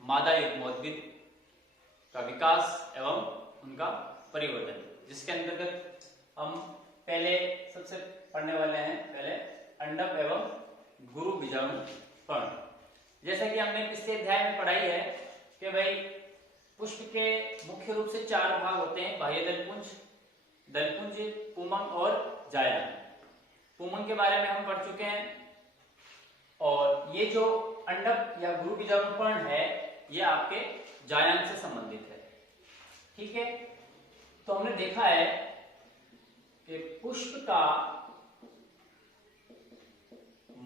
मादा युग्मोद्भिद का विकास एवं उनका परिवर्तन, जिसके अंतर्गत हम पहले सबसे पढ़ने वाले हैं पहले अंडक एवं गुरु बीजाणु पर्ण। जैसा कि हमने पिछले अध्याय में पढ़ाई है कि भाई पुष्प के मुख्य रूप से 4 भाग होते हैं, बाह्य दलपुंज, दलपुंज, पुमंग और जायान। पुमंग के बारे में हम पढ़ चुके हैं। और ये जो अंडक या गुरु बीजाणु पर्ण है ये आपके जायान से संबंधित है। ठीक है, तो हमने देखा है कि पुष्प का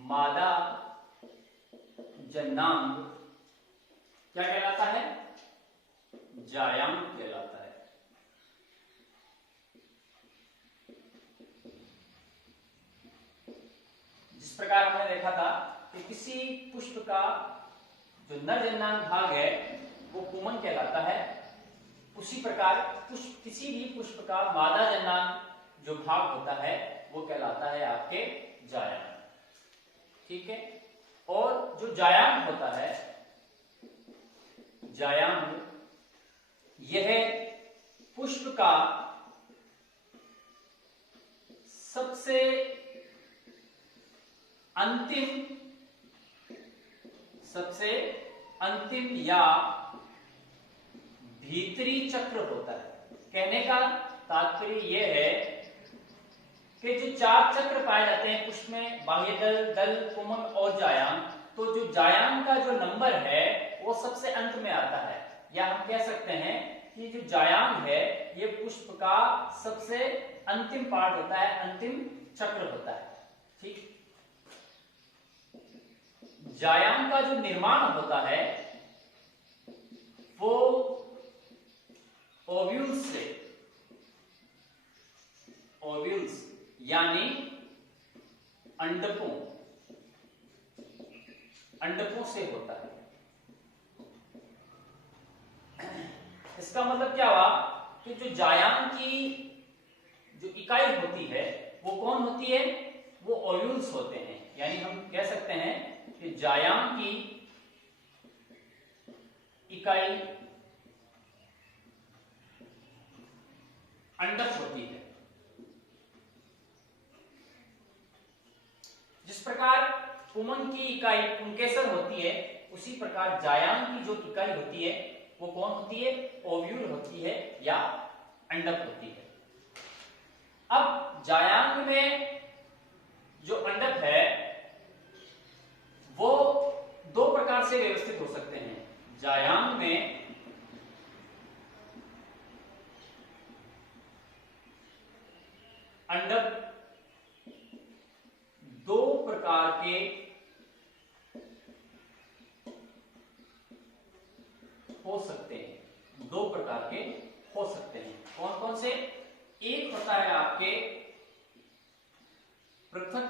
मादा जन्नांग क्या कहलाता है? जायांग कहलाता है। जिस प्रकार हमने देखा था कि किसी पुष्प का जो नर जन्नांग भाग है वो पुमंग कहलाता है, उसी प्रकार किसी भी पुष्प का मादा जन्नांग जो भाग होता है वो कहलाता है आपके जायांग। ठीक है, और जो जायांग होता है, जायांग यह पुष्प का सबसे अंतिम या भीतरी चक्र होता है। कहने का तात्पर्य यह है कि जो 4 चक्र पाए जाते हैं पुष्प में, बाह्य दल, दल, पुमंग और जायांग, तो जो जायांग का जो नंबर है वो सबसे अंत में आता है, या हम कह सकते हैं कि जो जायांग है ये पुष्प का सबसे अंतिम पार्ट होता है, अंतिम चक्र होता है। ठीक, जायांग का जो निर्माण होता है वो ओव्यूल्स यानी अंडकों से होता है। इसका मतलब क्या हुआ कि जो जायांग की जो इकाई होती है वो कौन होती है? वो ओव्यूल्स होते हैं। यानी हम कह सकते हैं कि जायांग की इकाई अंडक होती है। जिस प्रकार पुमंग की इकाई पुंकेसर होती है, उसी प्रकार जायांग की जो इकाई होती है वो कौन होती है? ओव्यूल होती है या अंडक होती है। अब जायांग में जो अंडक है वो 2 प्रकार से व्यवस्थित हो सकते हैं। जायांग में अंडक 2 प्रकार के हो सकते हैं। 2 प्रकार के हो सकते हैं। कौन कौन से? एक होता है आपके पृथक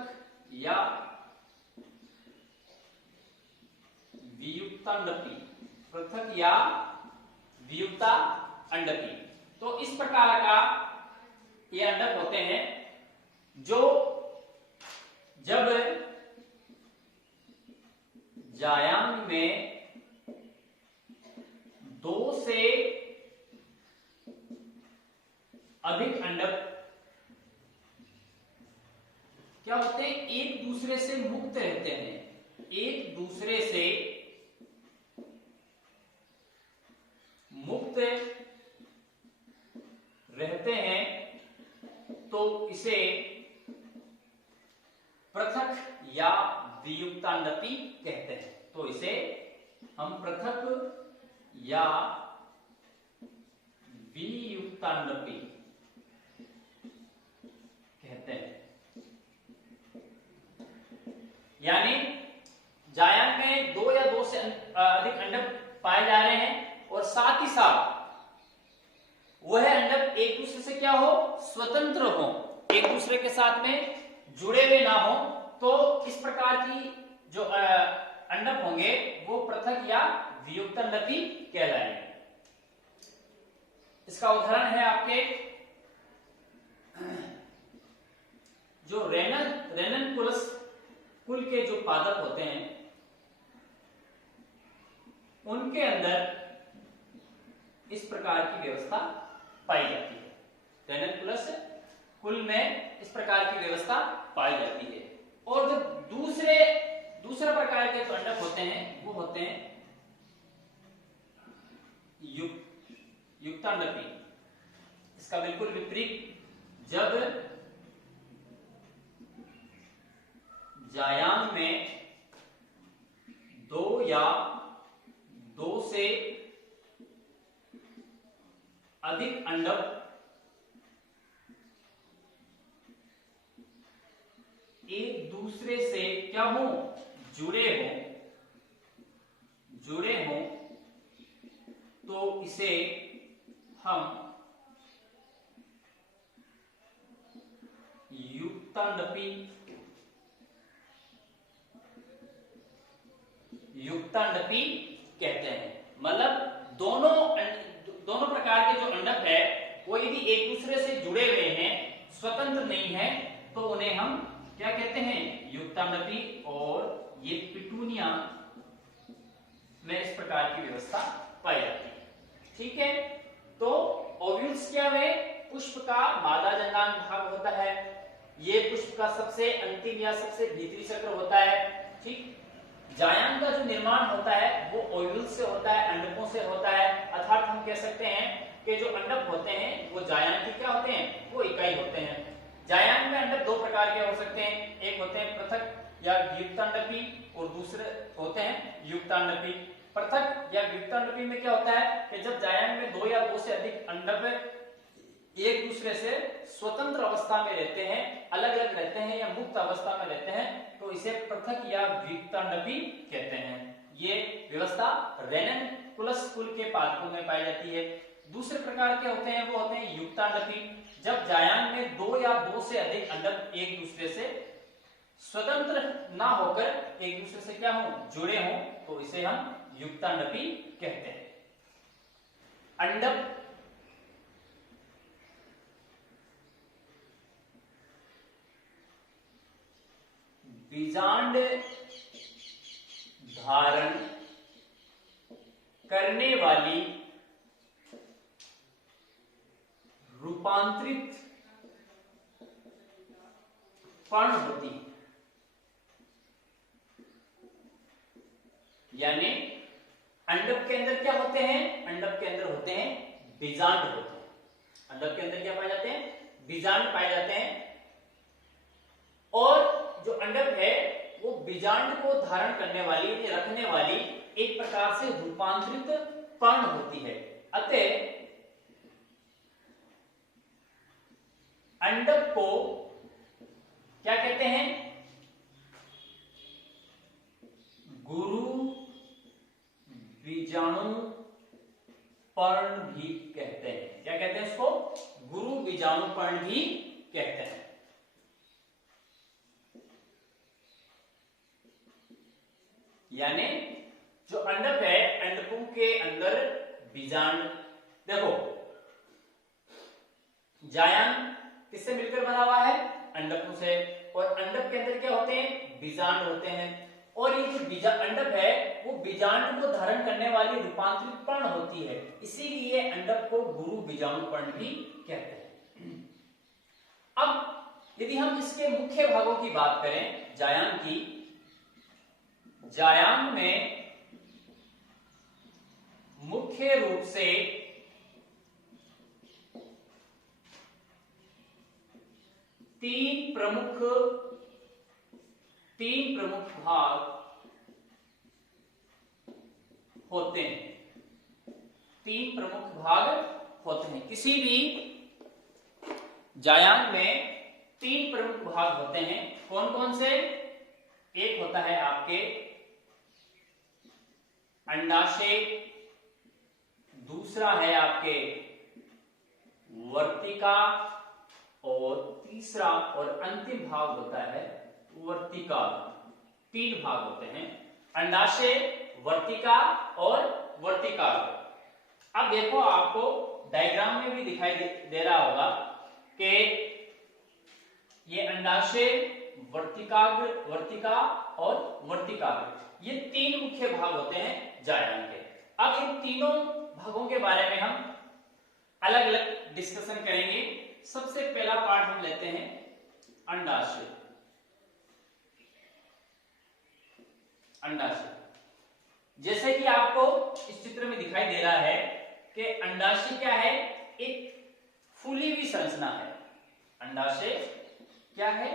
या वियुक्तांडकी, पृथक या वियुक्ता अंडकी। तो इस प्रकार का ये अंडक होते हैं जो जब जायांग में 2 से अधिक अंडक क्या होते हैं? एक दूसरे से मुक्त रहते हैं, एक दूसरे से मुक्त रहते हैं, तो इसे पृथक या वियुक्तांडकी कहते हैं। तो इसे हम पृथक या वियुक्तांडकी कहते हैं। यानी जायांग में 2 या 2 से अधिक अंडक पाए जा रहे हैं और साथ ही साथ वह अंडक एक दूसरे से क्या हो? स्वतंत्र हो, एक दूसरे के साथ में जुड़े हुए ना हो। तो इस प्रकार की जो अंडक होंगे वो पृथक या वियुक्तांडकी कहलाएंगे। इसका उदाहरण है आपके जो रेननकुलस कुल के जो पादप होते हैं उनके अंदर इस प्रकार की व्यवस्था पाई जाती है। रेनकुलस कुल में इस प्रकार की व्यवस्था पाई जाती है। और जो दूसरा प्रकार के जो अंडक होते हैं वो होते हैं युक्तांडपी। इसका बिल्कुल विपरीत, जब जायांग में दो या दो से अधिक अंडक एक दूसरे से क्या हो, जुड़े हो, तो इसे हम युक्तांडपी कहते हैं। मतलब दोनों प्रकार के जो अंडक है वो यदि एक दूसरे से जुड़े हुए हैं, स्वतंत्र नहीं है, तो उन्हें हम क्या कहते हैं, युक्तांडपी। और ये पिटूनिया में इस प्रकार की व्यवस्था पाई जाती है। ठीक है, तो ओव्यूल्स क्या है, पुष्प का मादा जननांग भाग होता है। ये पुष्प का सबसे अंतिम या सबसे भीतरी चक्र होता है। ठीक, जायांग का जो निर्माण होता है वो ओव्यूल्स से होता है, अंडकों से होता है। अर्थात हम कह सकते हैं कि जो अंडक होते हैं वो जायांग के क्या होते हैं, वो इकाई होते हैं। जायांग में अंडक दो प्रकार के हो सकते हैं, एक होते हैं पृथक या द्वियुक्तांडपी और दूसरे होते हैं युक्तांडपी। पृथक या द्वियुक्तांडपी में क्या होता है कि जब जायांग में दो या दो से अधिक अंडक एक दूसरे से स्वतंत्र अवस्था में रहते हैं, अलग अलग रहते हैं या मुक्त अवस्था में रहते हैं, तो इसे पृथक या द्वियुक्तांडपी कहते हैं। ये व्यवस्था रेनकुलस कुल के पादपों में पाई जाती है। दूसरे प्रकार के होते हैं वो होते हैं युक्तांडपी। जब जायांग में दो या दो से अधिक अंडक एक दूसरे से स्वतंत्र ना होकर एक दूसरे से क्या हो, जुड़े हो, तो इसे हम युक्तांडपी कहते हैं। अंडक बीजांड धारण करने वाली रूपांतरित पर्ण होती है। यानी अंडक के अंदर क्या होते हैं, अंडक के अंदर होते हैं बीजांड होते हैं। अंडक के अंदर क्या पाए जाते हैं, बीजांड पाए जाते हैं। और जो अंडक है वो बीजांड को धारण करने वाली, रखने वाली एक प्रकार से रूपांतरित पर्ण होती है। अतः अंडक को क्या कहते हैं, गुरु बीजाणु पर्ण भी कहते हैं। क्या कहते हैं इसको, गुरु बीजाणु पर्ण भी कहते हैं। यानी जो अंडक है, अंडकों के अंदर बीजांड, देखो जायांग किससे मिलकर बना हुआ है, अंडकों से। और अंडक के अंदर क्या होते हैं, बीजांड होते हैं। और ये जो अंडक है वो बीजांड को धारण करने वाली रूपांतरित पर्ण होती है, इसीलिए अंडक को गुरु बीजाणु पर्ण भी कहते हैं। अब यदि हम इसके मुख्य भागों की बात करें जायांग की, जायांग में मुख्य रूप से तीन प्रमुख भाग होते हैं। तीन प्रमुख भाग होते हैं। किसी भी जायांग में तीन प्रमुख भाग होते हैं। कौन कौन से, एक होता है आपके अंडाशय, दूसरा है आपके वर्तिका, और तीसरा और अंतिम भाग होता है वर्तिकाग्र। तीन भाग होते हैं, अंडाशय, वर्तिका और वर्तिकाग्र। अब देखो आपको डायग्राम में भी दिखाई दे रहा होगा कि ये अंडाशय, वर्तिका और वर्तिकाग्र, ये तीन मुख्य भाग होते हैं जायांग के। तीनों भागों के बारे में हम अलग अलग डिस्कशन करेंगे। सबसे पहला पार्ट हम लेते हैं अंडाशय। अंडाशय जैसे कि आपको इस चित्र में दिखाई दे रहा है कि अंडाशय क्या है, एक फूली हुई संरचना है। अंडाशय क्या है,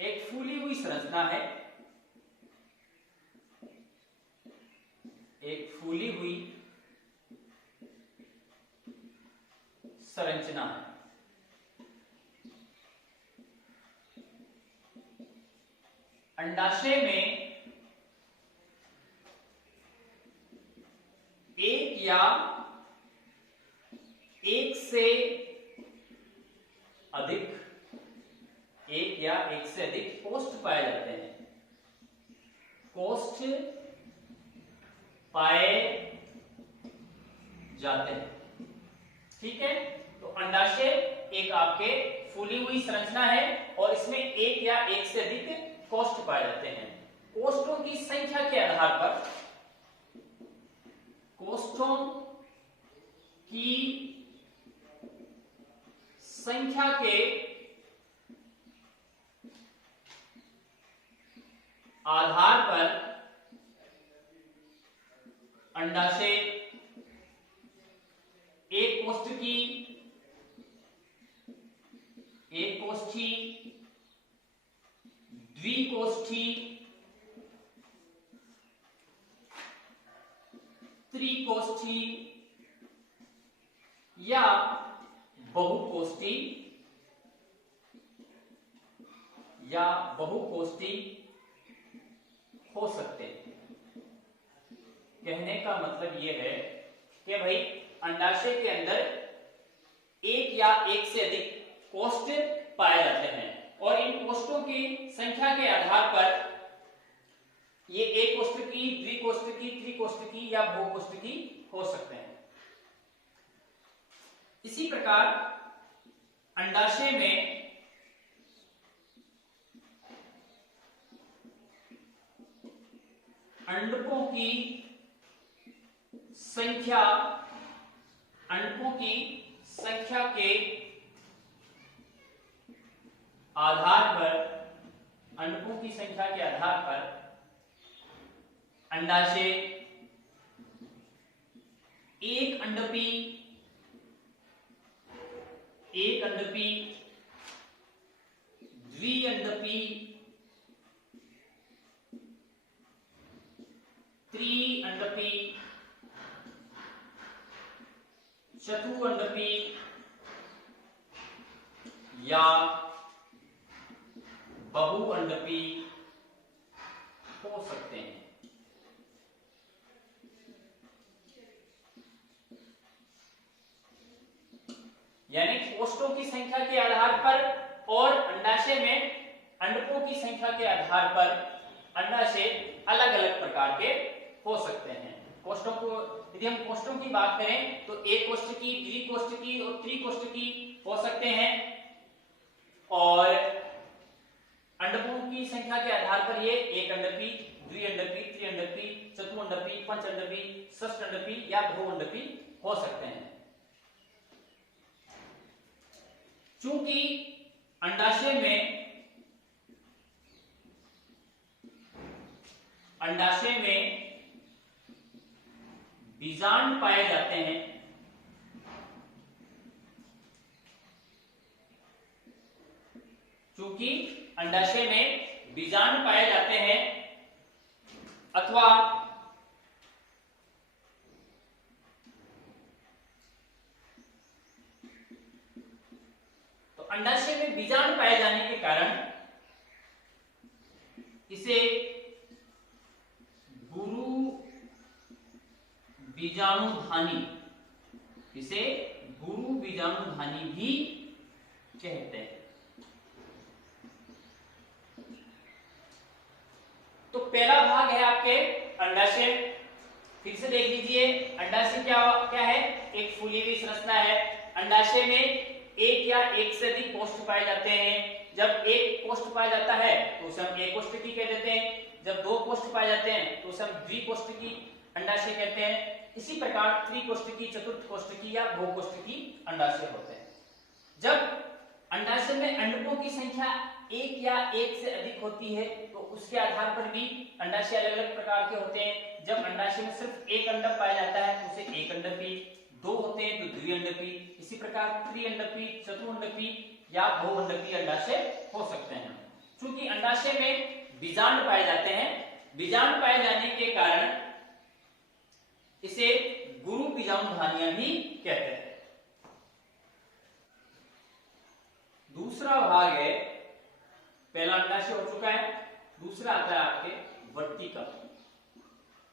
एक फूली हुई संरचना है, एक फूली हुई संरचना है। अंडाशय में एक या एक से अधिक कोष्ठ पाए जाते हैं। कोष्ठ पाए जाते हैं, ठीक है। तो अंडाशय एक आपके फूली हुई संरचना है और इसमें एक या एक से अधिक कोष्ठ पाए जाते हैं। कोष्ठों की संख्या के आधार पर, कोष्ठों की संख्या के आधार पर अंडाशय एक कोष्ठी, द्विकोष्ठी, त्रिकोष्ठी या बहुकोष्ठी हो सकते हैं। कहने का मतलब यह है कि भाई अंडाशय के अंदर एक या एक से अधिक कोष्ठ पाए जाते हैं और इन कोष्ठों की संख्या के आधार पर ये एक कोष्ठकी, द्विकोष्ठकी, त्रिकोष्ठकी या बहुकोष्ठकी हो सकते हैं। इसी प्रकार अंडाशय में अंडकों की संख्या के आधार पर अंडाशय एक अंडपी, द्विअंडपी, त्रिअंडपी, चतुअंडपी या बहुअंडपी हो सकते हैं। यानी कोष्ठों की संख्या के आधार पर और अंडाशय में अंडकों की संख्या के आधार पर अंडाशय अलग अलग प्रकार के हो सकते हैं। कोष्ठों को यदि हम कोष्ठों की बात करें तो एक कोष्ठकी, द्विकोष्ठकी और त्रिकोष्ठकी हो सकते हैं और अंडकों की संख्या के आधार पर ये एक अंडपी, द्विअंडपी, त्रिअंडपी, चतुअंडपी, पंचअंडपी, षष्ठअंडपी या बहुअंडपी हो सकते हैं। चूंकि अंडाशय में बीजांड पाए जाते हैं, चूंकि अंडाशय में बीजांड पाए जाते हैं अथवा तो अंडाशय में बीजांड पाए जाने के कारण इसे गुरु बीजाणुधानी भी कहते हैं। तो पहला भाग है आपके अंडाशय। फिर से देख लीजिए, अंडाशय क्या है, एक फूली हुई संरचना है। अंडाशय में एक या एक से अधिक कोष्ठ पाए जाते हैं। जब एक कोष्ठ पाया जाता है तो उसे हम एक कोष्ठकी कह देते हैं। जब दो कोष्ठ पाए जाते हैं तो उसे हम द्विकोष्ठकी अंडाशय कहते हैं। इसी प्रकार त्रिकोष्ठकी, चतुर्थकोष्ठकी या बहुकोष्ठकी अंडाशय होते हैं। जब अंडाशय में अंडकों की संख्या एक या एक से अधिक होती है तो उसके आधार पर भी अंडाशय अलग अलग प्रकार के होते हैं। जब अंडाशय में सिर्फ एक अंडक पाया जाता है तो उसे एक अंडपी, दो होते हैं तो द्विअंडपी, इसी प्रकार त्रिअंडपी, चतुअंडपी या बहुअंडपी अंडाशय हो सकते हैं। क्योंकि अंडाशय में बीजांड पाए जाते हैं, बीजांड पाए जाने के कारण इसे गुरु बीजाणुधानियां भी कहते हैं। दूसरा भाग है, पहला अंडाशय हो चुका है, दूसरा आता है आपके वर्तिका,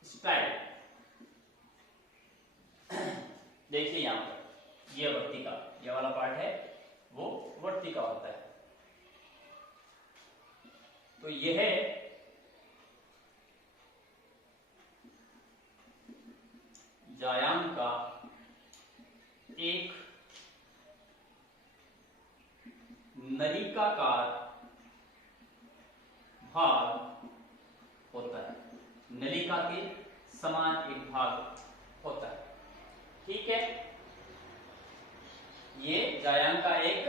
स्पाइरल। देखिए यहां पर ये वर्तिका, ये वाला पार्ट है वो वर्तिका होता है। तो यह जायांग का एक नलिकाकार भाग होता है, नलिका के समान एक भाग होता है। ठीक है, ये जायांग का एक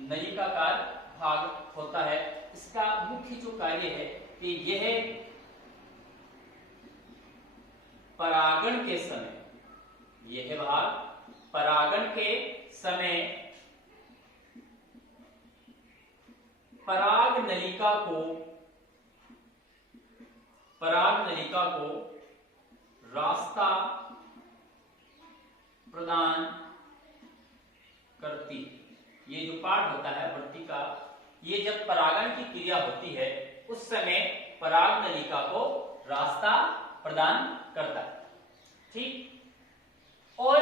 नलिकाकार भाग होता है। इसका मुख्य जो कार्य है कि यह परागण के समय, यह भाग परागण के समय पराग नलिका को रास्ता प्रदान करती। ये जो पार्ट होता है वर्तिका, ये जब परागण की क्रिया होती है उस समय पराग नलिका को रास्ता प्रदान करता है। ठीक, और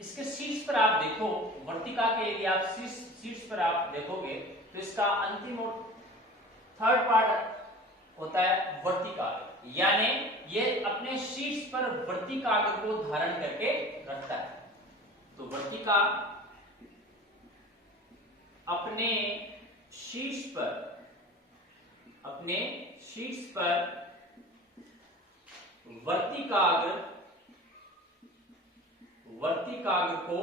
इसके शीर्ष पर आप देखो, वर्तिका के यदि आप शीर्ष पर आप देखोगे तो इसका अंतिम और थर्ड पार्ट होता है वर्तिकाग्र, यानी ये अपने शीर्ष पर वर्तिकाग्र को धारण करके रखता है। तो वर्तिका अपने शीर्ष पर वर्तिकाग्र को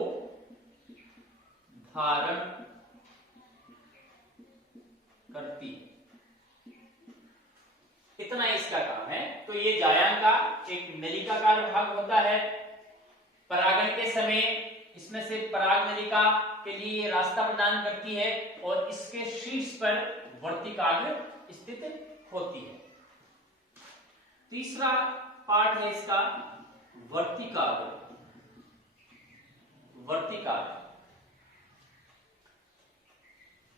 धारण करती। इतना इसका काम है। तो ये जायांग का एक नलिकाकार भाग होता है। परागण के समय इसमें से पराग नलिका के लिए ये रास्ता प्रदान करती है और इसके शीर्ष पर वर्तिकाग्र स्थित होती है। तीसरा पार्ट है इसका वर्तिकाग्र।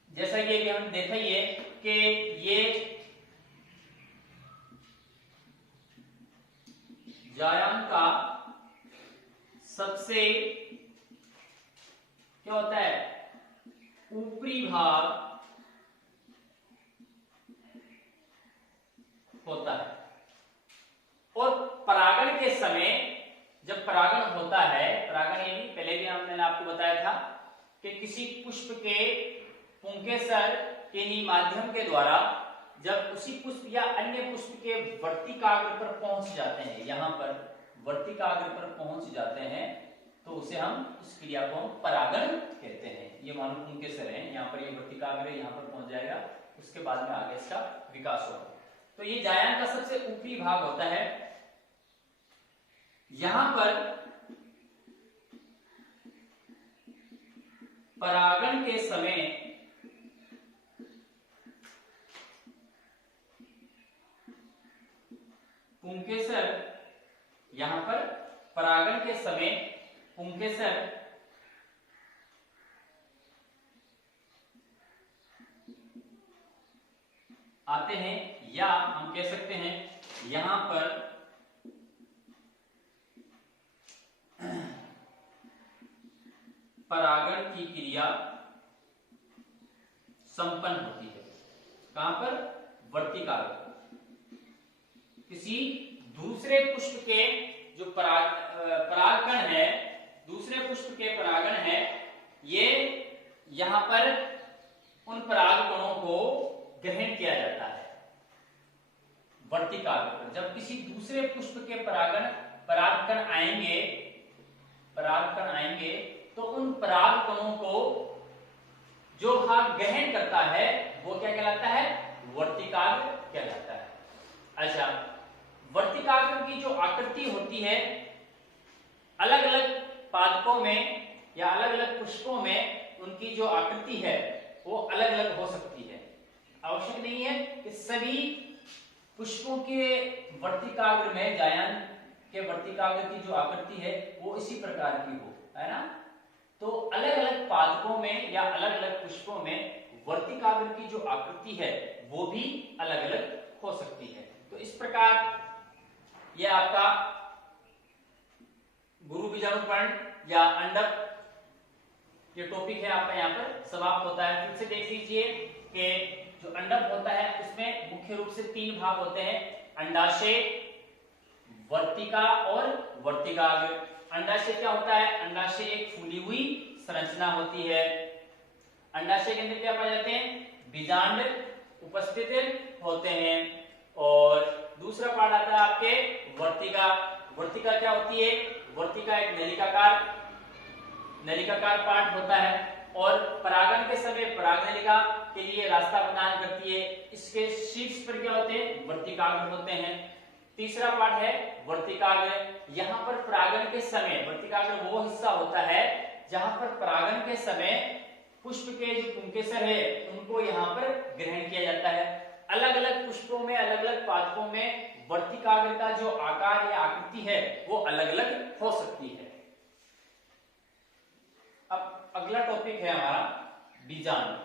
जैसा कि अभी हम देखा ही है कि ये जायांग का सबसे क्या होता है, ऊपरी भाग होता है। और परागण के समय जब परागण होता है, परागण यानी पहले भी मैंने आपको बताया था कि किसी पुष्प के पुंकेसर के माध्यम के द्वारा जब उसी पुष्प या अन्य पुष्प के वर्तिकाग्र पर पहुंच जाते हैं, यहां पर वर्तिकाग्र पर पहुंच जाते हैं, तो उसे हम उस क्रिया को परागण कहते हैं। ये मानो पुंकेसर है, यहाँ पर ये वर्तिकाग्र यहाँ पर पहुंच जाएगा, उसके बाद में आगे इसका विकास होगा। तो ये जायांग का सबसे ऊपरी भाग होता है। यहां पर परागण के समय पुंकेसर, यहां पर परागण के समय पुंकेसर आते हैं, या हम कह सकते हैं यहां पर परागण की क्रिया संपन्न होती है। कहां पर, वर्तिकाग्र। किसी दूसरे पुष्प के जो परागकण है, दूसरे पुष्प के परागण है, ये यहां पर उन परागकणों को ग्रहण किया जाता है वर्तिकाग्र पर। जब किसी दूसरे पुष्प के परागकण आएंगे तो उन पराग कणों को जो भाग ग्रहण करता है वो क्या कहलाता है? वर्तिकाग्र कहलाता है। अच्छा, वर्तिकाग्र की जो आकृति होती है अलग अलग पादपों में या अलग अलग पुष्पों में उनकी जो आकृति है वो अलग अलग हो सकती है। आवश्यक नहीं है कि सभी पुष्पों के वर्तिकाग्र में जायन के वर्तिकाग्र की जो आकृति है वो इसी प्रकार की हो, है ना। तो अलग अलग पादपों में या अलग अलग पुष्पों में वर्तिकाग्र की जो आकृति है वो भी अलग अलग हो सकती है। तो इस प्रकार यह आपका गुरु बीजाणुपर्ण या अंडक ये टॉपिक है आपका यहाँ पर समाप्त होता है। फिर से देख लीजिए कि जो अंडक होता है उसमें मुख्य रूप से 3 भाग होते हैं, अंडाशय, वर्तिका और वर्तिकाग्र। अंडाशय क्या होता है? अंडाशय एक फूली हुई संरचना होती है। अंडाशय के अंदर क्या पाए जाते हैं? बीजांड उपस्थित होते हैं। और दूसरा पार्ट आता है आपके वर्तिका। वर्तिका क्या होती है? वर्तिका एक नलिकाकार पार्ट होता है और परागन के समय पराग नलिका के लिए रास्ता प्रदान करती है। इसके शीर्ष पर क्या होते हैं? वर्तिकाग्र होते हैं। तीसरा पार्ट है वर्तिकाग्र। यहाँ पर परागन के समय वर्तिकाग्र वो हिस्सा होता है जहां पर परागन के समय पुष्प के जो पुंकेसर है उनको यहाँ पर ग्रहण किया जाता है। अलग अलग पुष्पों में अलग अलग पादपों में वर्तिकाग्र का जो आकार या आकृति है वो अलग अलग हो सकती है। अब अगला टॉपिक है हमारा बीजांड।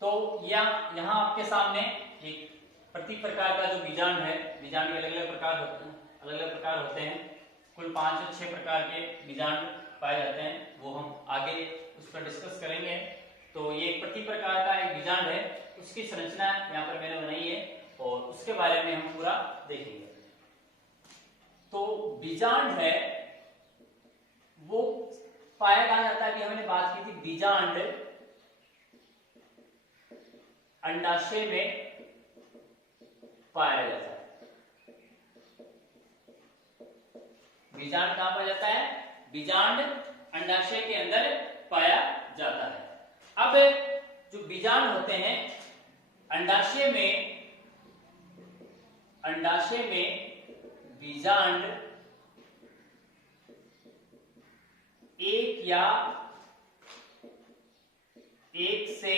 तो यहाँ आपके सामने एक प्रति प्रकार का जो बीजांड है, बीजांड के अलग अलग प्रकार होते हैं। कुल 5 या 6 प्रकार के बीजांड पाए जाते हैं, वो हम आगे उस पर डिस्कस करेंगे। तो ये प्रति प्रकार का एक बीजांड है, उसकी संरचना यहाँ पर मैंने बनाई है और उसके बारे में हम पूरा देखेंगे। तो बीजांड है वो पाया कहा जाता है कि हमने बात की थी बीजांड अंडाशय में पाया जाता है। बीजांड कहां पाया जाता है? बीजांड अंडाशय के अंदर पाया जाता है। अब जो बीजांड होते हैं अंडाशय में बीजांड एक या एक से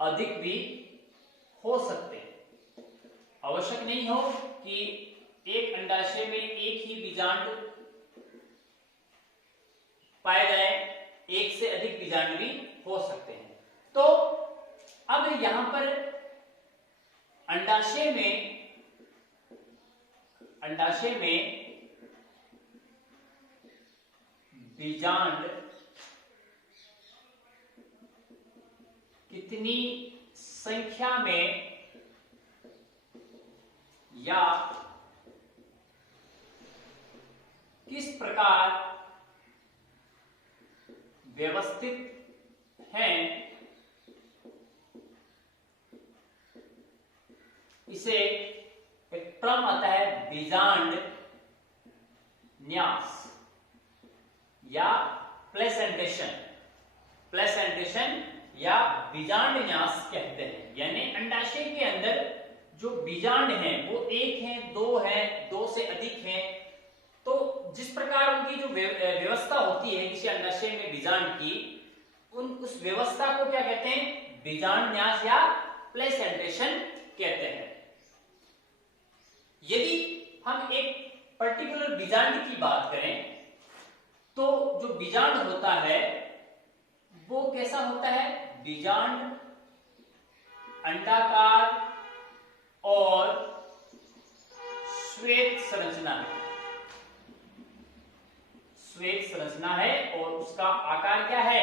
अधिक भी हो सकते हैं। आवश्यक नहीं हो कि एक अंडाशय में एक ही बीजांड पाए जाए, एक से अधिक बीजांड भी हो सकते हैं। तो अब यहां पर अंडाशय में बीजांड कितनी संख्या में या किस प्रकार व्यवस्थित हैं, इसे एक टर्म आता है बीजांड न्यास या प्लेसेंटेशन या बीजांड न्यास कहते हैं। यानी अंडाशय के अंदर जो बीजांड हैं वो एक हैं, दो हैं, दो से अधिक हैं। तो जिस प्रकार उनकी जो व्यवस्था होती है किसी अंडाशय में बीजांड की, उस व्यवस्था को क्या कहते हैं? बीजांड न्यास या प्लेसेंटेशन कहते हैं। यदि हम एक पर्टिकुलर बीजांड की बात करें तो जो बीजांड होता है वो कैसा होता है? बीजांड अंडाकार और श्वेत संरचना है और उसका आकार क्या है?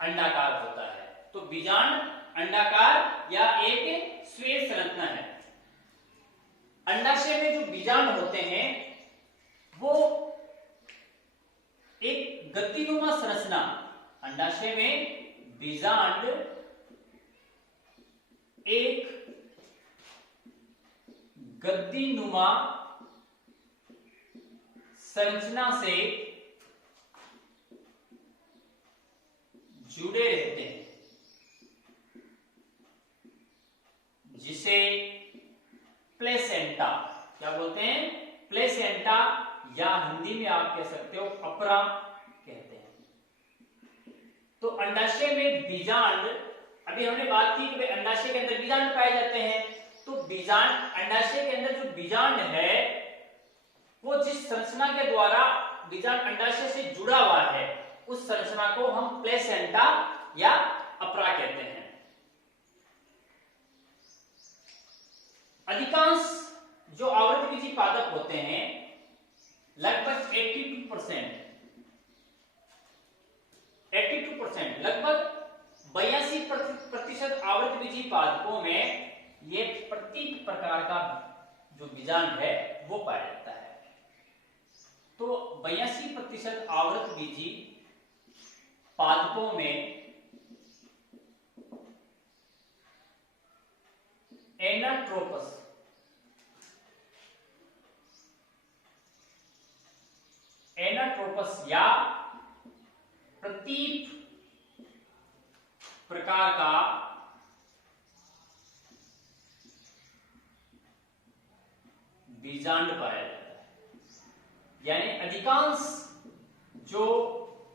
अंडाकार होता है। तो बीजांड अंडाकार या एक श्वेत संरचना है। अंडाशय में जो बीजांड होते हैं वो एक गतिनुमा संरचना, अंडाशय में बीजांड एक गद्दी नुमा संरचना से जुड़े रहते हैं, जिसे प्लेसेंटा क्या बोलते हैं? प्लेसेंटा, या हिंदी में आप कह सकते हो अपरा कहते हैं। तो अंडाशय में बीजांड, अभी हमने बात की कि अंडाशय के अंदर बीजांड पाए जाते हैं। तो बीजांड, अंडाशय के अंदर जो बीजांड है वो जिस संरचना के द्वारा बीजांड अंडाशय से जुड़ा हुआ है उस संरचना को हम प्लेसेंटा या अपरा कहते हैं। अधिकांश जो आवृतबीजी पादप होते हैं, लगभग 82% लगभग 82% आवृतबीजी पादपों में ये प्रत्येक प्रकार का जो बीजांड है वो पाया जाता है। तो 82% आवृतबीजी पादपों में एनाट्रोपस या प्रत्येक प्रकार का बीजांड पाया जाता है। यानी अधिकांश जो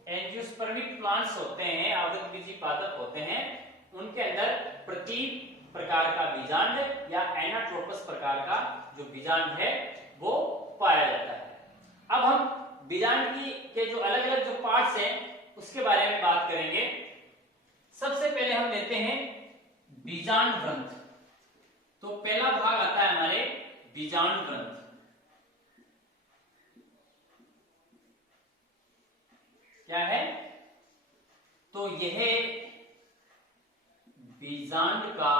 एंजियोस्पर्मिक प्लांट्स होते हैं, आवृतबीजी पादप होते हैं, उनके अंदर प्रत्येक प्रकार का बीजांड या एनाट्रोपस प्रकार का जो बीजांड है वो पाया जाता है। अब हम बीजांड के जो अलग अलग जो पार्ट्स हैं उसके बारे में बात करेंगे। सबसे पहले हम लेते हैं बीजांड ग्रंथ। तो पहला भाग आता है हमारे बीजांड ग्रंथ। क्या है? तो यह बीजांड का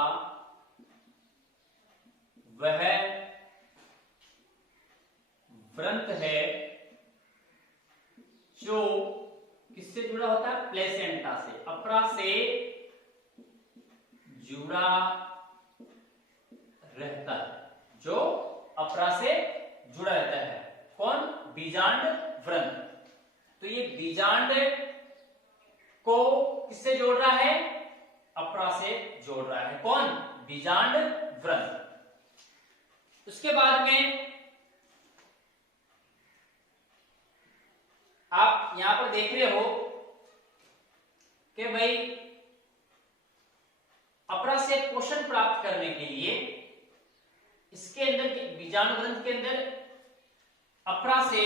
वह व्रंत है जो किससे जुड़ा होता है? प्लेसेंटा से, अपरा से जुड़ा रहता है, जो अपरा से जुड़ा रहता है। कौन? बीजांड व्रंत। तो ये बीजांड को किससे जोड़ रहा है? अपरा से जोड़ रहा है। कौन? बीजांड व्रंत। उसके बाद में आप यहां पर देख रहे हो कि भाई अपरा से पोषण प्राप्त करने के लिए इसके अंदर, बीजांड ग्रंथ के अंदर अपरा से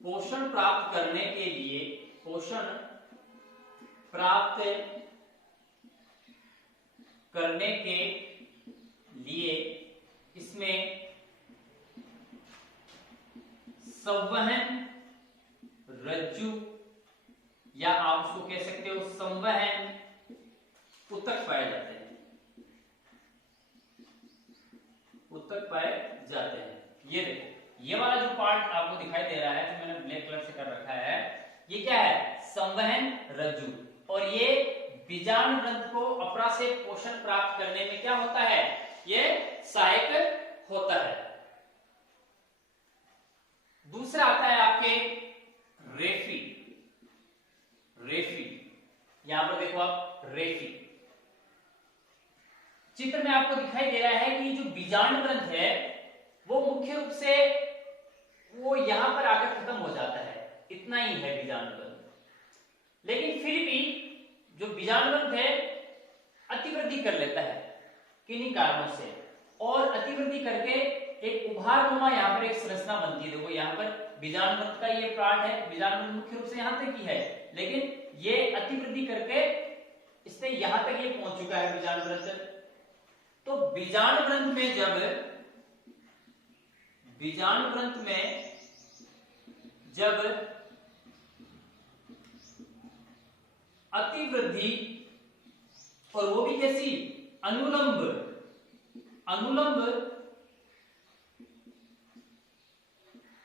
पोषण प्राप्त करने के लिए, पोषण प्राप्त करने के लिए इसमें संवहन रज्जु, या आप उसको कह सकते हो संवहन ऊतक पाए जाते हैं, ऊतक पाए जाते हैं। ये देखो, ये वाला जो पार्ट आपको दिखाई दे रहा है जो मैंने ब्लैक कलर से कर रखा है, ये क्या है? संवहन रज्जु। और ये बीजांड ग्रंथ को अपरा से पोषण प्राप्त करने में क्या होता है? ये सहायक होता है। दूसरा आता है आपके रेफी। रेफी, यहां पर देखो आप, रेफी चित्र में आपको दिखाई दे रहा है कि जो बीजांड ग्रंथ है वो मुख्य रूप से वो यहां पर आकर खत्म हो जाता है, इतना ही है बीजांड ग्रंथ। लेकिन फिर भी जो बीजांड ग्रंथ है अतिवृद्धि कर लेता है किन्हीं कारणों से, और अतिवृद्धि करके एक उभारनुमा यहाँ पर एक संरचना बनती है। देखो यहाँ पर बीजांड ग्रंथ का ये पार्ट है, बीजांड ग्रंथ मुख्य रूप से यहाँ तक ही है, लेकिन ये अतिवृद्धि करके इससे यहाँ तक ये पहुंच चुका है बीजांड ग्रंथ। तो बीजांड ग्रंथ में जब अतिवृद्धि, और वो भी कैसी? अनुलंब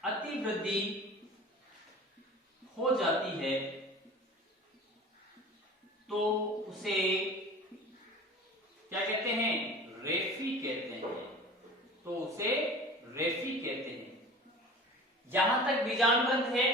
अतिवृद्धि हो जाती है तो उसे क्या कहते हैं? रेफी कहते हैं, तो उसे रेफी कहते हैं। जहां तक बीजाणुग्रंथ है,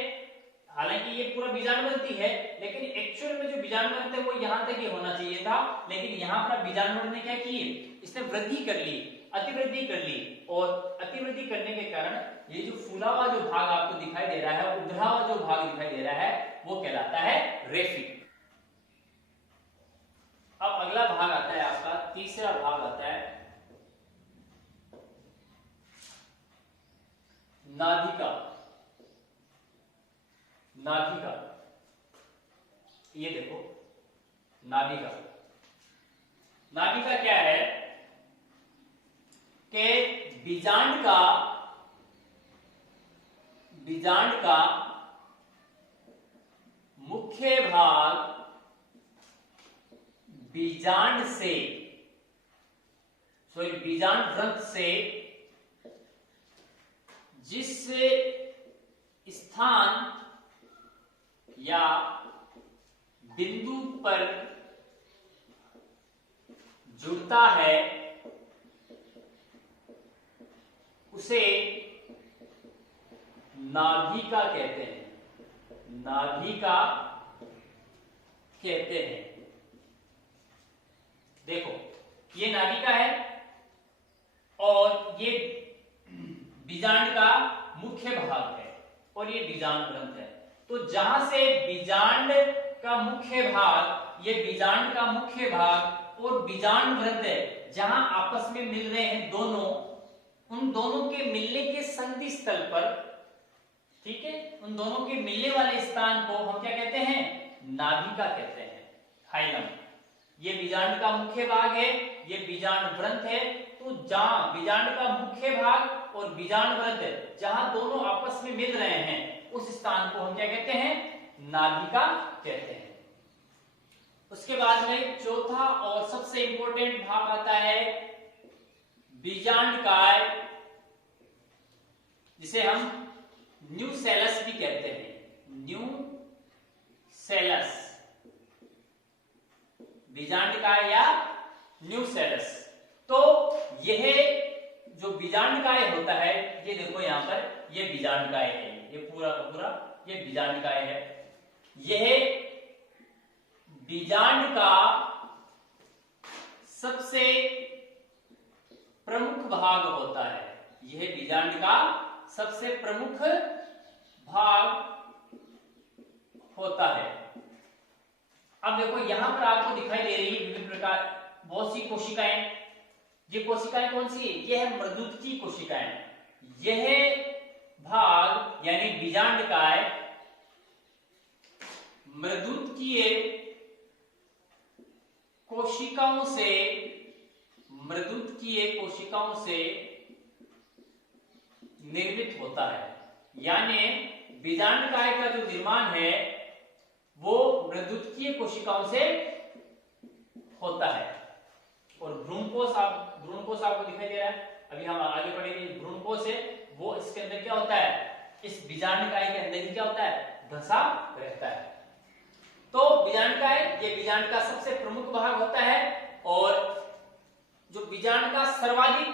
हालांकि ये पूरा बीजाणुग्रंथ ही है, लेकिन एक्चुअल में जो बीजाणुग्रंथ है वो यहां तक ही होना चाहिए था, लेकिन यहां पर बीजाणुग्रंथ ने क्या की, इसने वृद्धि कर ली, अतिवृद्धि कर ली, और अतिवृद्धि करने के कारण ये जो फूला हुआ जो भाग आपको दिखाई दे रहा है, उभरा हुआ जो भाग दिखाई दे रहा है, वो कहलाता है रेफी। अब अगला भाग आता है आपका, तीसरा भाग आता है नाभिका। नाभिका, ये देखो नाभिका। नाभिका क्या है कि बीजांड का मुख्य भाग बीजांड से, सॉरी बीजांड ग्रंथ से जिस स्थान या बिंदु पर जुड़ता है उसे नाभिका कहते हैं, नाभिका कहते हैं। देखो ये नाभिका है और ये बीजांड का मुख्य भाग है और ये बीजांड ग्रंथ है। तो जहां से बीजांड का मुख्य भाग, ये बीजांड का मुख्य भाग और बीजांड ग्रंथ है, जहां आपस में मिल रहे हैं दोनों, उन दोनों के मिलने के संधि स्थल पर, ठीक है, उन दोनों के मिलने वाले स्थान को हम क्या कहते हैं, नाभिका कहते हैं, हाइलम। ये बीजांड का मुख्य भाग है, ये बीजांड ग्रंथ है। तो जहां बीजांड का मुख्य भाग और बीजांड ग्रंथ जहां दोनों आपस में मिल रहे हैं, उस स्थान को हम क्या कहते हैं, नाभिका कहते हैं। उसके बाद में चौथा और सबसे इंपॉर्टेंट भाग आता है बीजांडकाय, जिसे हम न्यूसेलस भी कहते हैं, न्यूसेलस, बीजांडकाय या न्यूसेलस। तो यह जो बीजांडकाय होता है, ये देखो यहां पर ये बीजांडकाय है, ये पूरा का पूरा ये बीजांडकाय है। यह बीजांड का सबसे प्रमुख भाग होता है, यह बीजांड का सबसे प्रमुख भाग होता है। अब देखो यहां पर आपको दिखाई दे रही है विभिन्न प्रकार बहुत सी कोशिकाएं। ये कोशिकाएं कौन सी है, यह है मृदुत्कीय कोशिकाएं। यह भाग यानी बीजांडकाय मृदुत्कीय कोशिकाओं से, मृदुत्कीय कोशिकाओं से निर्मित होता है। यानी बीजांडकाय का जो निर्माण है वो मृदुत्कीय कोशिकाओं से होता है। और भ्रूणकोश आपको दिखाई दे रहा है, अभी हम आगे पढ़ेंगे। भ्रूणकोश है वो इसके अंदर क्या होता है, इस बीजांडकाय के अंदर ही क्या होता है, धंसा रहता है। तो बीजांडकाय ये बीजांड का सबसे प्रमुख भाग होता है, और जो बीजांड का सर्वाधिक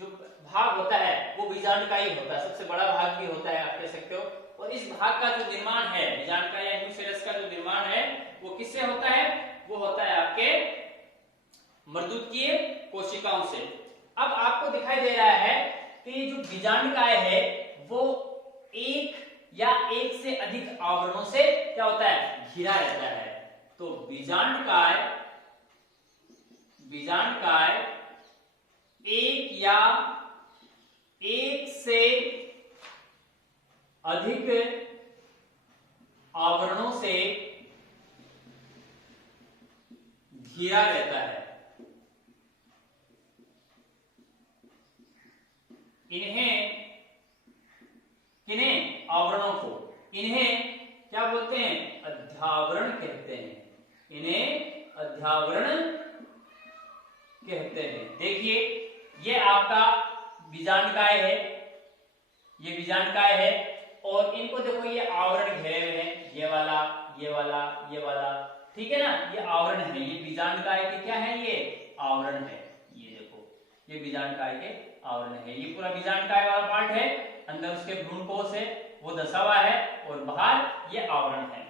जो भाग होता है वो बीजांडकाय ही होता है, सबसे बड़ा भाग भी होता है आप कह सकते हो। और इस भाग का जो निर्माण है बीजांडकाय या न्यूसेलस का जो निर्माण है वो किससे होता है, वो होता है आपके मृदुत्कीय कोशिकाओं से। अब आपको दिखाई दे रहा है कि जो बीजांडकाय है वो एक या एक से अधिक आवरणों से क्या होता है, घिरा रहता है। तो बीजांडकाय एक या एक से अधिक आवरणों से घिरा रहता है। किन्हें आवरणों को, इन्हें क्या बोलते हैं, अध्यावरण कहते हैं, इन्हें अध्यावरण कहते हैं। देखिए ये आपका बीजांडकाय है, ये बीजांडकाय है, और इनको देखो ये आवरण घेरे हुए हैं, ये वाला ये वाला ये वाला, ठीक है ना, ये आवरण है, ये बीजांडकाय के क्या है, ये आवरण है। ये देखो ये बीजांडकाय के आवरण है। ये पूरा बीजांडकाय वाला पार्ट है, अंदर उसके भ्रूणकोश है वो धसा हुआ है और बाहर ये आवरण है।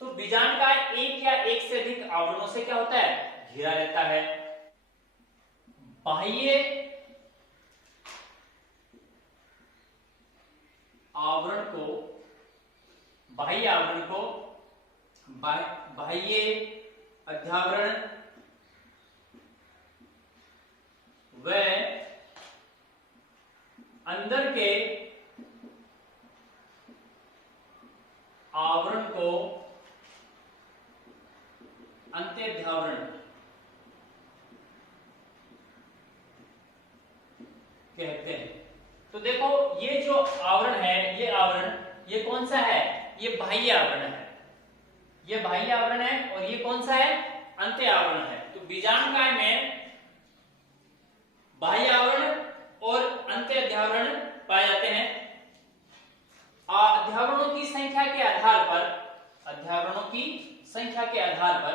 तो बीजांडकाय एक या एक से अधिक आवरणों से क्या होता है, घिरा रहता है। बाह्य आवरण को बाह्य अध्यावरण व अंदर के आवरण को अंत्यावरण कहते हैं। तो देखो ये जो आवरण है, ये आवरण ये कौन सा है, ये बाह्य आवरण है, ये बाह्य आवरण है और ये कौन सा है, अंत्य आवरण है। तो बीजांडकाय में बाह्य आवरण और अंत्य अध्यावरण पाए जाते हैं। अध्यावरणों की संख्या के आधार पर, अध्यावरणों की संख्या के आधार पर,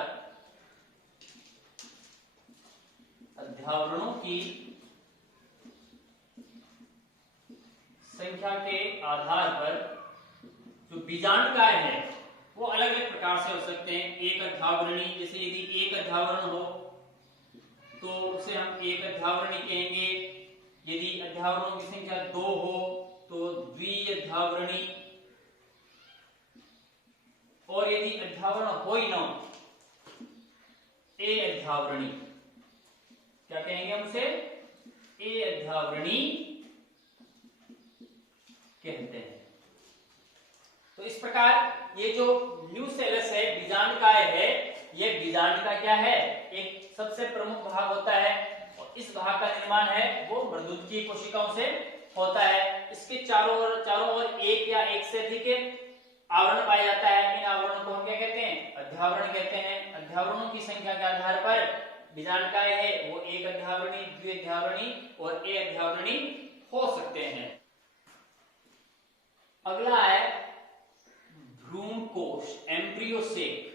अध्यावरणों की संख्या के आधार पर जो बीजांडकाय है वो अलग अलग प्रकार से हो सकते हैं। एक अध्यावरणी, जैसे यदि एक अध्यावरण हो तो उसे हम एक अध्यावरणी कहेंगे। यदि अध्यावरणों की संख्या 2 हो तो द्विअध्यावरणी, और यदि अध्यावरण हो ही ना ए अध्यावरणी, क्या कहेंगे हम उसे, ए अध्यावरणी कहते हैं। तो इस प्रकार ये जो न्यूसेलस है, बीजांडकाय है, ये बीजांड का क्या है, एक सबसे प्रमुख भाग होता है और इस भाग का निर्माण है वो मृदुकीय कोशिकाओं से होता है। इसके चारों ओर एक या एक से अधिक आवरण पाया जाता है। इन आवरणों को हम क्या कहते हैं, अध्यावरण कहते हैं। अध्यावरणों की संख्या के आधार पर बीजांडकाय है वो एक अध्यावरणी, द्विअध्यावरणी और ए अध्यावरणी हो सकते हैं। अगला है भ्रूणकोश, एम्ब्रियो सेक।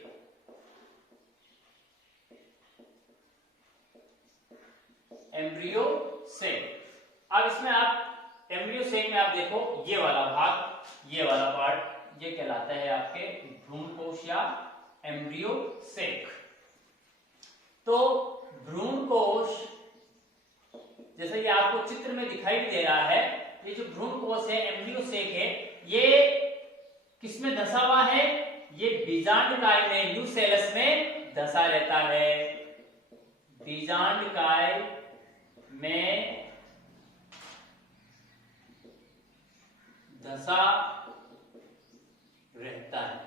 Embryo sac. अब इसमें आप एम्ब्रियो सेक में आप देखो ये वाला भाग, ये वाला पार्ट, ये कहलाता है आपके भ्रूणकोश या एम्ब्रियो सेक। तो भ्रूणकोश जैसे ये आपको चित्र में दिखाई दे रहा है, ये जो भ्रूणकोश है, एम्ब्रियो सेक है, ये किसमें धसा हुआ है, ये बीजांडकाय में, न्यूसेलस में धसा रहता है। बीजांडकाय में धसा रहता है।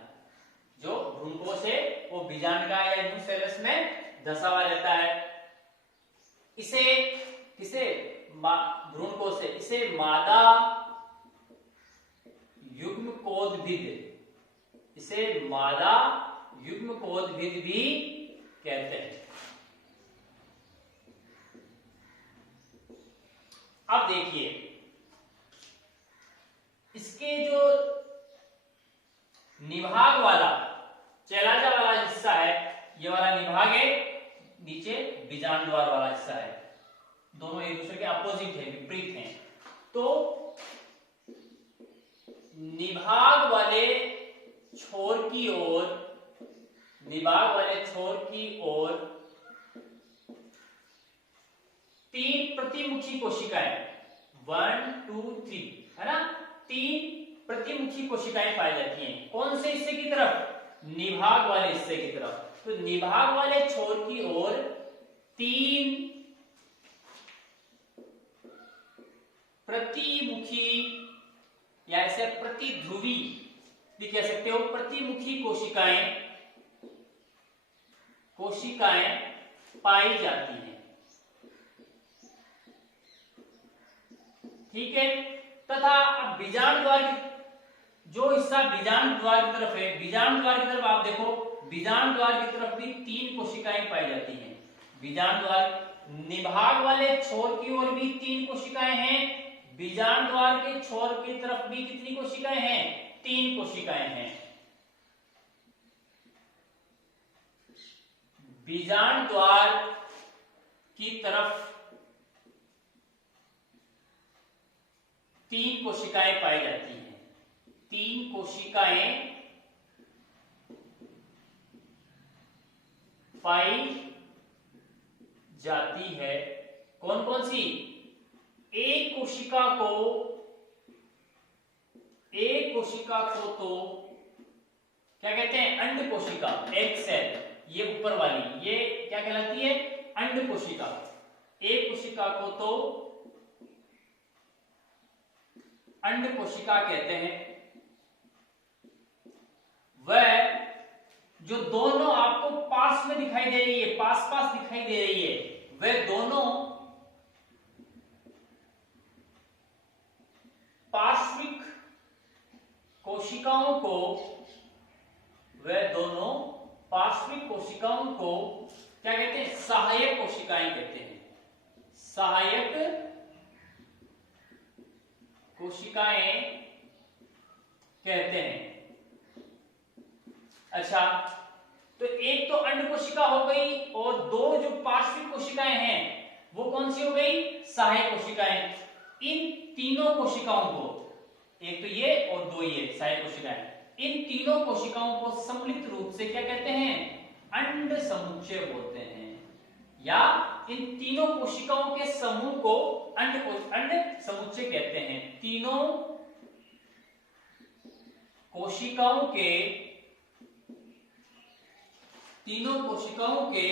जो भ्रूणकोश है वो बीजांडकाय या न्यूसेलस में धसा हुआ रहता है। इसे किसे, भ्रूणकोश से, इसे मादा युग्मकोद्भिद, इसे मादा युग्मकोद्भिद भी कहते हैं। अब देखिए इसके जो निभाग वाला, चैलाजा वाला हिस्सा है, ये वाला निभाग है, नीचे बीजांड द्वार वाला हिस्सा है, दोनों एक दूसरे के अपोजिट है, विपरीत हैं। तो निभाग वाले छोर की ओर, निभाग वाले छोर की ओर 3 प्रतिमुखी कोशिकाएं, 1 2 3 है ना, 3 प्रतिमुखी कोशिकाएं पाई जाती हैं। कौन से हिस्से की तरफ, निभाग वाले हिस्से की तरफ। तो निभाग वाले छोर की ओर 3 प्रतिमुखी या इसे प्रतिध्रुवी भी कह सकते हो, प्रतिमुखी कोशिकाएं पाई जाती हैं। ठीक है। तथा अब बीजांड द्वार जो हिस्सा बीजांड द्वार की तरफ है, बीजांड द्वार की तरफ आप देखो, बीजांड द्वार की तरफ भी 3 कोशिकाएं पाई जाती हैं। बीजांड द्वार, निभाग वाले छोर की ओर भी 3 कोशिकाएं हैं, बीजांड द्वार के छोर की तरफ भी कितनी कोशिकाएं हैं, 3 कोशिकाएं हैं। बीजांड द्वार की तरफ 3 कोशिकाएं पाई जाती हैं। 3 कोशिकाएं पाई जाती है। कौन कौन सी? एक कोशिका को तो क्या कहते हैं? अंड कोशिका, एग सेल। ये ऊपर वाली ये क्या कहलाती है? अंड कोशिका। एक कोशिका को तो अंड कोशिका कहते हैं। वह जो दोनों आपको पास में दिखाई दे रही है, पास पास दिखाई दे रही है, वह दोनों पार्श्विक कोशिकाओं को, क्या कहते हैं? सहायक कोशिकाएं कहते हैं। सहायक कोशिकाएं कहते हैं। अच्छा, तो एक तो अंड कोशिका हो गई और 2 जो पार्श्विक कोशिकाएं हैं वो कौन सी हो गई? सहायक कोशिकाएं। इन तीनों कोशिकाओं को, एक तो ये और 2 ये सहायक कोशिकाएं, इन तीनों कोशिकाओं को सम्मिलित रूप से क्या कहते हैं? अंड समुच्चय बोलते हैं। या इन तीनों कोशिकाओं के समूह को अंड समुच्चय कहते हैं। तीनों कोशिकाओं के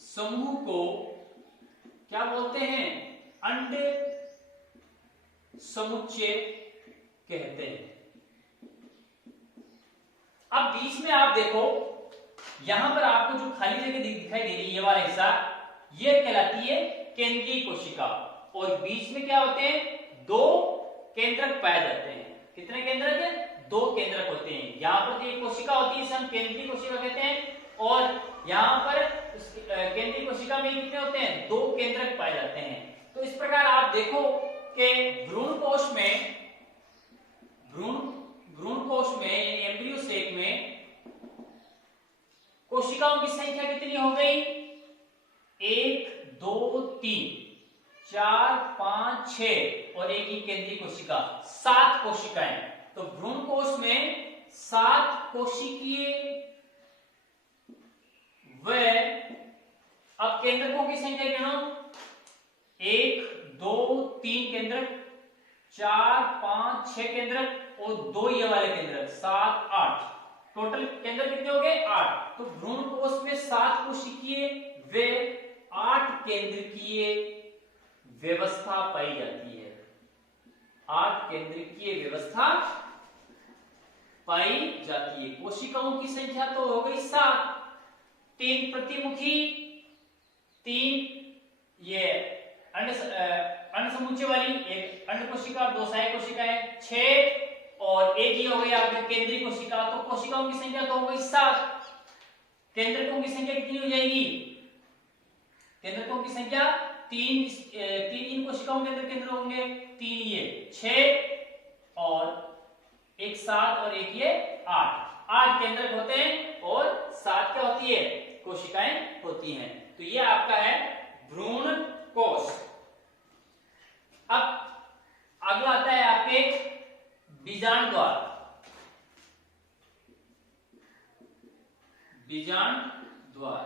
समूह को क्या बोलते हैं? अंड समुच्चय कहते हैं। अब बीच में आप देखो, यहां पर आपको जो खाली जगह दिखाई दे रही है, ये वाला हिस्सा, ये कहलाती है केंद्रीय कोशिका। और बीच में क्या होते हैं? 2 केंद्रक पाए जाते हैं। कितने केंद्रक है? 2 केंद्रक होते हैं। यहां पर एक कोशिका होती है, इसे हम केंद्रीय कोशिका कहते हैं। और यहां पर केंद्रीय कोशिका में कितने होते हैं? 2 केंद्रक पाए जाते हैं। तो इस प्रकार आप देखो कि भ्रूण कोश में एम्ब्रियो सेक में कोशिकाओं की संख्या कितनी हो गई? 1 2 3 4 5 6 और एक ही केंद्रीय कोशिका, 7 कोशिकाएं। तो भ्रूण कोश में 7 कोशिकीय व अब केंद्रकों की संख्या गिनो। 1 2 3 केंद्रक, 4 5 6 केंद्रक और 2 ये वाले केंद्रक, 7 8। टोटल केंद्र कितने हो गए? 8। तो भ्रूण कोश में 7 कोशिकीय व 8 केंद्रकीय व्यवस्था पाई जाती है। 8 केंद्रकीय व्यवस्था पाई जाती है। कोशिकाओं की संख्या तो हो गई 7, 3 प्रतिमुखी, 3 ये अंड समुच्चय वाली, एक अंड कोशिका, 2 सहायक कोशिकाएं, 6 और एक ही हो गई आपकी केंद्रीय कोशिका। तो कोशिकाओं की संख्या तो हो गई 7। केंद्रकों की संख्या कितनी हो जाएगी? केंद्रकों की संख्या 3 इन कोशिकाओं के अंदर केंद्र होंगे, 3 ये 6 और एक 7 और एक ये 8 केंद्रक होते हैं और 7 क्या होती है? कोशिकाएं होती हैं। तो ये आपका है भ्रूण कोश। अब अगला आता है आपके बीजांड द्वार। बीजांड द्वार,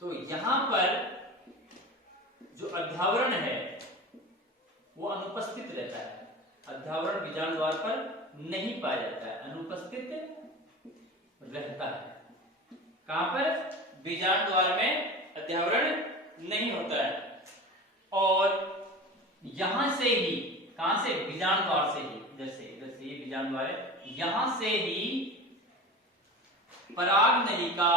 तो यहां पर जो अध्यावरण है वो अनुपस्थित रहता है। अध्यावरण बीजांड द्वार पर नहीं पाया जाता है, अनुपस्थित रहता है। कहां पर? बीजांड द्वार में अध्यावरण नहीं होता है। और यहां से ही, कहां से? बीजांड द्वार से ही, इधर से ये बीजांड द्वार है, यहां से ही पराग नलिका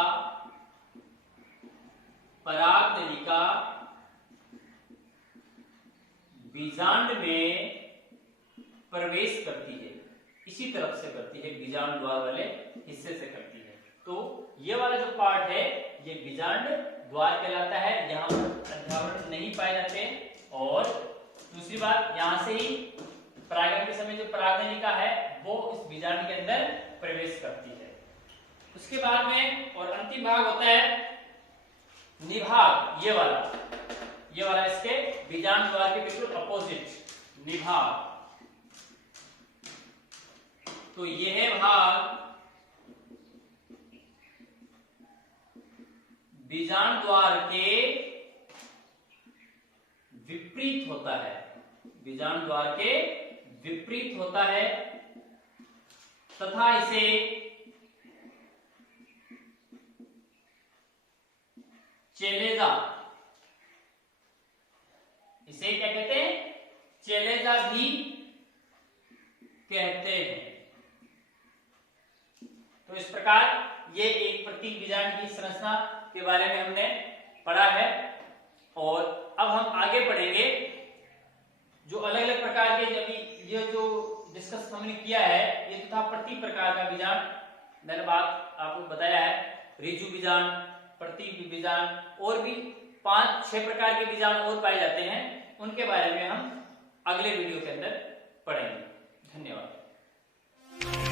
बीजांड में प्रवेश करती है। इसी तरफ से करती है, बीजांड द्वार वाले हिस्से से करती है। तो ये वाला जो पार्ट है ये बीजांड द्वार कहलाता है। यहाँ पर अध्यावरण नहीं पाए जाते। और दूसरी बात, यहां से ही परागन के समय जो पराग नलिका है वो इस बीजांड के अंदर प्रवेश करती है। उसके बाद में और अंतिम भाग होता है निभाग। ये वाला इसके बीजांड द्वार के बिल्कुल अपोजिट निभाग। तो यह भाग बीजांड द्वार के विपरीत होता है, बीजांड द्वार के विपरीत होता है तथा इसे चेलेजा, इसे क्या कहते हैं, चेलेजा भी कहते हैं। तो इस प्रकार ये एक प्रतीक बीजांड की संरचना के बारे में हमने पढ़ा है। और अब हम आगे पढ़ेंगे जो अलग अलग प्रकार के, जब ये जो डिस्कस हमने किया है ये तो था प्रतीक प्रकार का बीजांड, मैंने बात आपको बताया है, ऋजु बीजांड, प्रतीक बीजांड, और भी 5-6 प्रकार के बीजांड और पाए जाते हैं, उनके बारे में हम अगले वीडियो के अंदर पढ़ेंगे। धन्यवाद।